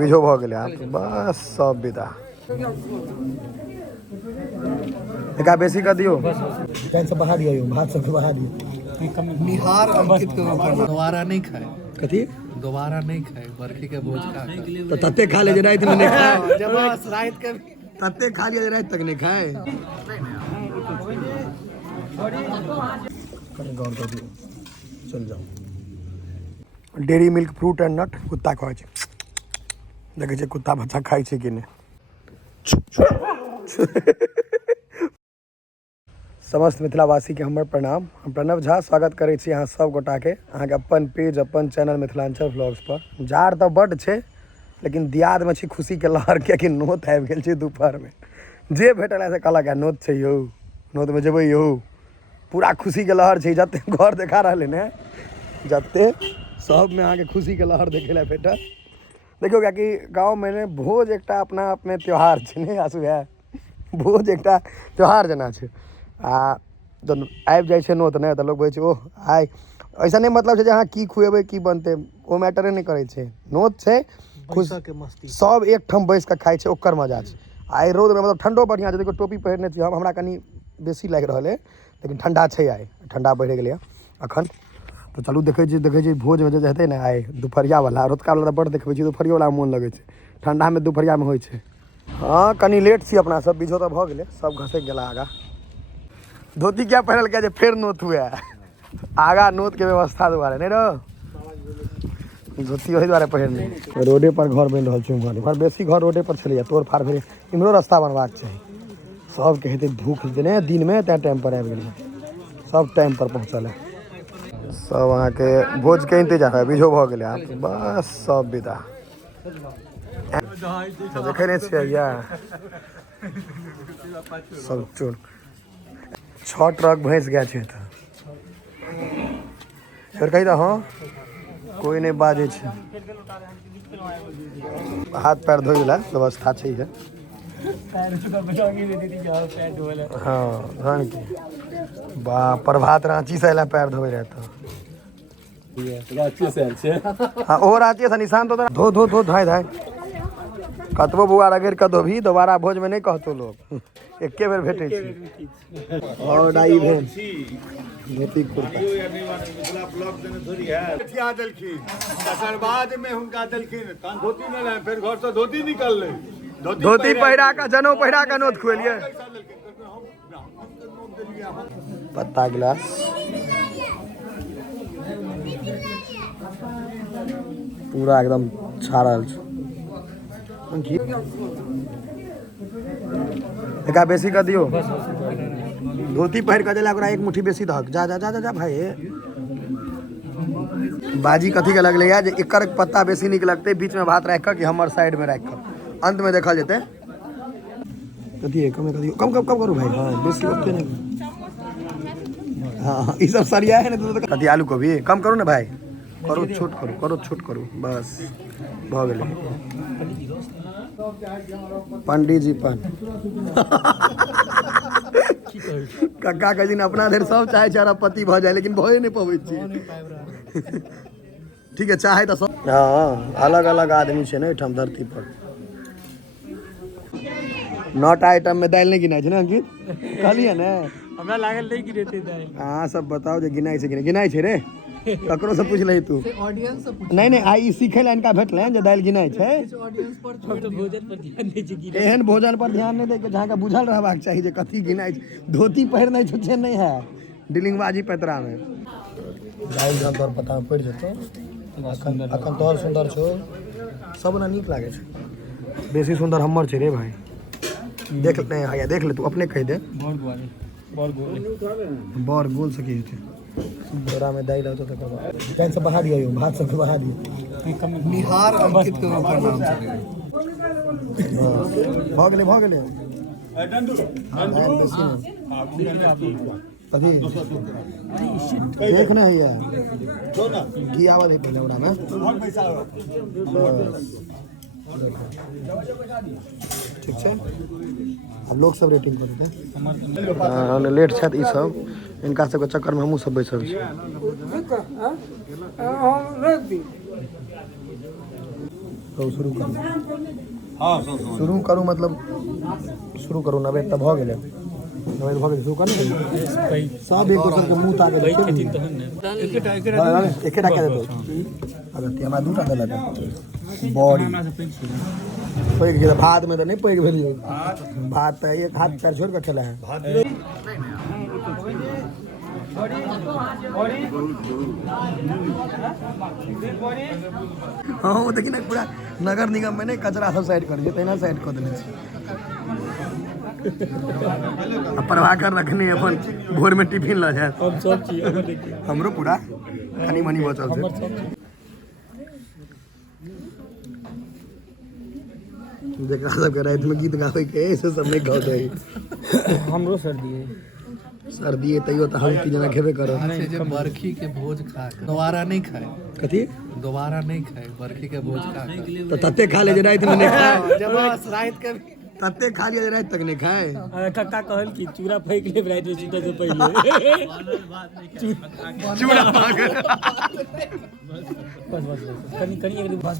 बीजो भ गेलै आब बस सब विदा एका बेसी कर दियो टाइम से बढ़ा दियो भात सब बढ़ा दियो निहार अंकित के दोबारा नहीं खाए कथी दोबारा नहीं खाए बरखी के भोज खा तो तत्ते खा ले जे रात में नहीं खाए जब रात के तत्ते खा लिया जे रात तक नहीं खाए गौर कर दियो चल जाओ Dairy Milk fruit and Nut कुत्ता कहै छै देखे छै कुत्ता बच्चा खाइ छै कि नहीं समस्त मिथिलावासी के हमर प्रणाम हम प्रणव झा स्वागत करै छी अहाँ सब गोटा के अहाँ के अपन पेज अपन चैनल मिथिलांचल व्लॉग्स पर जाड़ तो बड्ड छै लेकिन दियाद में छी खुशी के लहर कियाकि नोत आबि गेल छै दोपहर में जे भेटल है से कहलक नोत छै यौ नोत में जेबै यौ पूरा खुशी के लहर छै जते घर देखा रहले ने जते सब में अहाँ के खुशी के लहर देखे ला भेटल देखियो क्या कि गाँव में ने भोज एकटा अपना अपने त्यौहार छै ने आसू है भोज एकटा त्यौहार जना छै आ जब आबि जाइ छै नोत ने तऽ लोग कहै छै ओह आइ ऐसा नहीं मतलब छै जे अहाँ की खुएबै की बनतै ओ मैटरे नहीं करै छै नोत छै खुश सब एक ठाम बैस कऽ खाइ छै ओकर मजा छै आइ रौद में मतलब ठंडो बढ़िया छै देखो टोपी पहिरने छी हम हमरा कनी बेसी लागि रहल है लेकिन ठंडा छै आइ ठंडा बढ़ि गेलै अखन तो चलू देखै छी भोज में जे हेतै ने आइ दुपहरिया वाला रौतका वाला बड़ देखबै छी दुपहरिया वाला मोन लगै छै ठंडा में दुपहरिया में होइ छै हाँ कनी लेट छी अपना सब बीझो तो भऽ गेलै सब घसक गेला आगा धोती क्या पहिरल के जे फेर नोत हुए आगा नोत के व्यवस्था दुआरे नहीं रहो धोती वही द्वारे पहिरने रोडे पर घर बनि रहल छै उम्हर बेसी घर रोडे पर छलैया तोड़ फाड़ भेलै इम्हरो रास्ता बनबाक चाही सबके हेतै भूख देने दिन में तैं टाइम पर आबि गेलै सब टाइम पर पहुँचल है सब अहाँ के भोज के इंतजार है बीझो भ गेलै आब बस सब विदा देखे नहीं छियै या सब चोर 6 ट्रक भैंस गया छै तऽ फिर कही दो हाँ कोई नहीं बाजे छै हाथ पैर धोइला व्यवस्था छै है हाँ धान की बा प्रभात रांची से अला पैर धोए रहता हाँ ओ रांची से निशान तो धो धो धो धाय धाय कतबो बुआ रगड़ कऽ धोभी दोबारा भोज में नहीं कहतो लोग एके बेर भेटै छै और डाई भेल धोती कुर्ता देलखिन तकर बाद में हुनका देलखिन धोती में फिर घर से धोती निकललै धोती पहिरा का जनौ पहिरा का नोत खुएलिए पत्ता गिलास पूरा एकदम छाड़ल छै एका बेसी कर दियो धोती पहिर के देला ओकरा एक मुट्ठी बेसी दहक जा जा जा जा भाई बाजी कथी के लगले या जे एकर पत्ता बेसी नीक लगते बीच में भात राख के हमर साइड में राख के अंत में देखल जेते कथी है कम करियो कम कम कम करू भाई हां बेसी ओते नहीं हां ई सब सरिया है ना तो कथी आलू को भी कम करू ना भाई करो छोट करू बस भ गेलै पंडित जी पान कक्का के दिन अपना देर सब चाहे छै पति भ जाए लेकिन भए नहीं पबै छै ठीक है चाहे तो सब हाँ अलग अलग आदमी छै ने एठाम धरती पर 9टा आइटम में दाल नहीं गिनाइ छै ने अंकित कहलिए ने हमरा लागल नहीं गिरेते दाल अहाँ सब बताओ जे गिनाइ छै कि नहीं गिनाइ छै रे ककरो से पूछ ले तू ऑडियंस से पूछ नहीं आई सीखे ला इनका भेटले जे दाल गिनाइ छै ऑडियंस पर तो भोजन पर ध्यान दे छै एहन भोजन पर ध्यान नहीं दे के जहाँ का बुझल रहबाक चाहिए जे कथी गिनाइ छै धोती पहिरने छै नहीं है डिलिंगबाजी पैतरा में दाल जब तोर पता पड़ जेतौ अखन तोहर सुंदर छौ सब ना नीक लागे छै बेसी सुंदर हमर छै रे भाई देख ले या देख ले तू अपने कह दे बर गोल से की हेतै बोरा में दाल रहतो त टाइम से बढ़ा दियो भात सब बढ़ा दियो निहार अंकित के प्रणाम भ गेलै कथी देखना है यार घी आवा दे पहले ओरा में ठीक है अब लोग सब रेटिंग कर देते लेट छत ई सब इनका सबके चक्कर में हमहूँ सब बैसल छी तो शुरू करूँ हाँ सब शुरू करूँ मतलब शुरू करूँ नवेद तब हो गए नवेद हो गए शुरू कर सब एक दूसरे के मुँह ताके एकेटा क्या देतो अगर हमरा दूटा देलक बॉडी पैघ गेल भात में तो नहीं पैघ भेलिए भात तो एक हाथ पैर छोड़ कर खेला है हाँ वो देखी ना पूरा नगर निगम में नहीं कचरा सब साइड कर दिए तेना साइड कर देने परवाह कर रखने अपन भोर में टिफिन ला जाए हमरो पूरा कनी मनी बचल छै देखा सबके रात में गीत गावे के ऐसे सब नहीं गाते हमरो सर्दी है तैयो तो हम तीन जना खेबे करो बरखी के भोज खा के दोबारा नहीं खाए कथी दोबारा नहीं खाए बरखी के भोज खा के तो तते खा ले जे रात में नहीं खाए जब रात के तते खा लिया जे रात तक नहीं खाए कक्का कहल कि चूड़ा फेंक ले रात में सुते से पहले चूड़ा मांग बस कनी कनी एक बस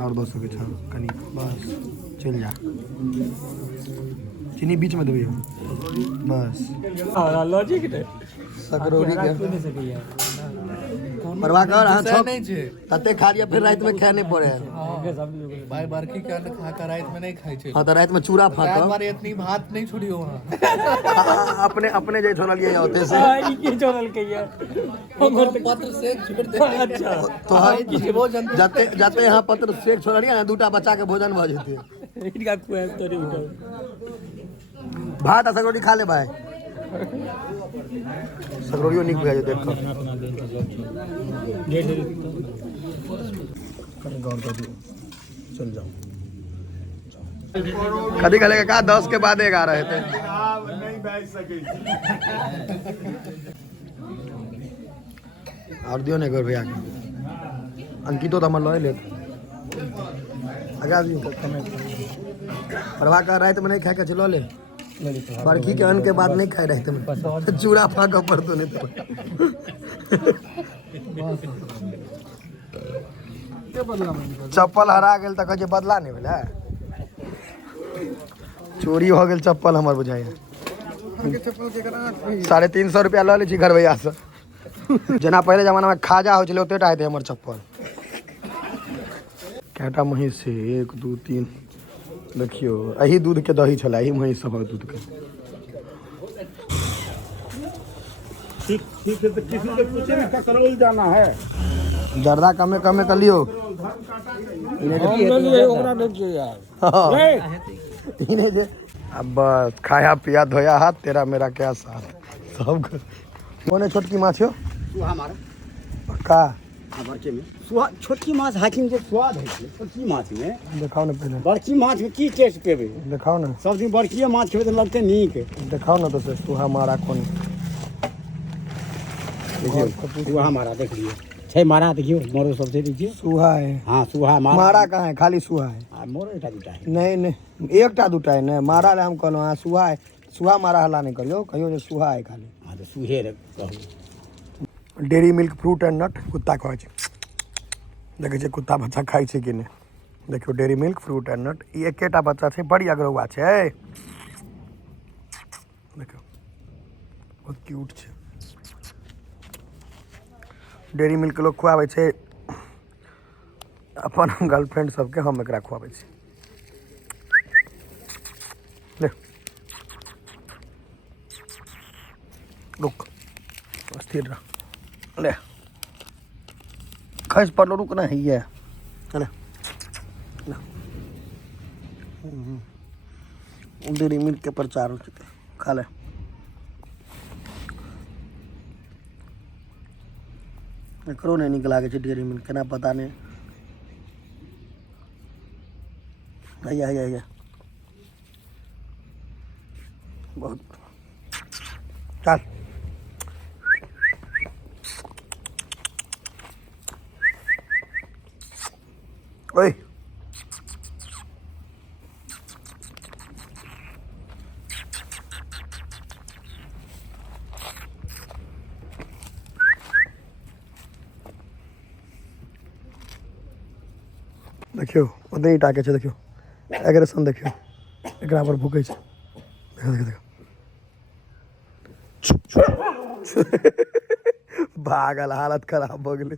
और 200 के छा कनी बस चल जा चीनी बीच में देबी बस हां लॉजिक है सकरोरी के नहीं सके यार परवाह कर हां सह नहीं छे तते खा लिया फिर रात में खाए नहीं पड़े भाई बरखी के अन्न खा कर रात में नहीं खाई छे हाँ तो रात में चूड़ा रात फाँक बार इतनी भात नहीं छोड़ी वहां अपने अपने जे छोड़ लिए होते से ई के चलल के यार पत्र से छोड़ दे अच्छा तो कि भोजन जाते जाते यहाँ पत्र सेक छोड़ लिया ना दूटा बच्चा के भोजन भ जेते इनका कुआ तोरे उठो भात आ सकरोटी खा ले भाई सकरोटियो निक भए देख गौर कर चल जाओ कभी कहेगा का 10 के बाद 11 है आप नहीं बैठ सके और दियो नहीं कर भैया अंकितो तो हमर लय ले आगा दियो प्रभा का रात में नहीं खा के चलो ले बरखी के अन्न के बाद नहीं खाए रहते में चूड़ा फाँक पड़ तो नहीं चप्पल हरा गेल तक बदला नहीं भेल चोरी हो गेल चप्पल हमर बुझाइए 350 रुपया लऽ लै छी घर भैया से जना पहले जमाना में खाजा हो चले ओतेटा हेतै हमर चप्पल कैटा महीस छै 1 2 3 देखियो एही दूध के दही छला एही महीस सबक दूध के ठीक है तो किसी से पूछे ना सकरौल जाना है जर्दा कमे कमे कर लियो इन्हें जे अब बस खाया पिया धोया हाथ तेरा मेरा क्या साथ सब कौन है छोटकी माछ हो हमारा पक्का बड़के में छोटकी माछ हाकिम के स्वाद है छोटकी माछ में देखाओ ना पहले बड़की माछ में की टेस्ट पेबे देखाओ ना सब दिन बड़की माछ खेबे तो लगते नीक देखाओ ना तो से सुहा मारा कौन सुहा हमारा देख लिए छै मारा देखियो मोरो सबसे देखिए सुहा है हाँ सुहा मारा कहाँ है खाली सुहा है मोरो एटा दूटा है नहीं नहीं एकटा दूटा है नहीं मारा ले हम कहलो हाँ सुहा है सुहा मारा हल्ला नहीं करियो कहियो जे सुहा है खाली हाँ तो सुहे रे कहू Dairy milk fruit and Nut कुत्ता कहै छै देखे छै कुत्ता बच्चा खाइ छै कि नहीं देखियो dairy milk fruit and nut ई एकेटा बच्चा छै बड़ी अगरौआ छै देखियो बहुत क्यूट छै डेरी मिल्क लोग खुआबै छै अपन गर्लफ्रेंड सबके हम एकरा खुआबै छी ले रुक स्थिर रह ले खस पड़लो रुक ना है ये ले डेरी मिल्क के प्रचार हो चुके खा ले करो नहीं निकला के डेरी मिल्क केना पता नहीं है बहुत चल ओए देखियो ओतने टाके छै देखियो एग्रेशन देखियो एकरा पर भूकै छै देखियो देखियो भागल हालत खराब भऽ गेलै